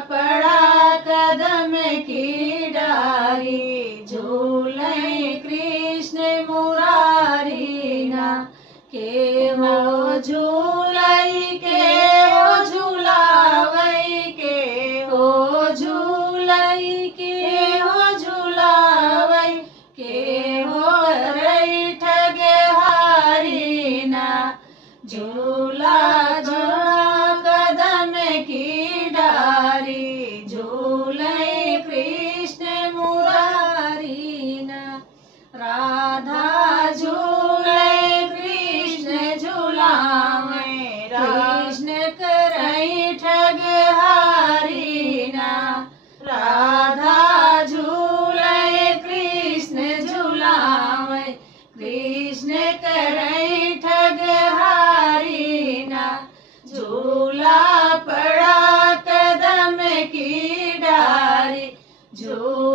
पड़ा कदम की डारी, झूले कृष्ण मुरारी ना। के हो झूलाई के हो झूलावई, के हो झूलाई के हो झूलावई, के हो रई ठगे हारी ना। झूला झूला कदम की डारी, झूले कृष्ण मुरारी ना। राधा झूले कृष्ण झूलावे, कृष्ण करई ठग हारी ना। राधा झूले कृष्ण झूलावे, कृष्ण करई ठग हारी ना। झूला पड़ा कदम की डारी, झूला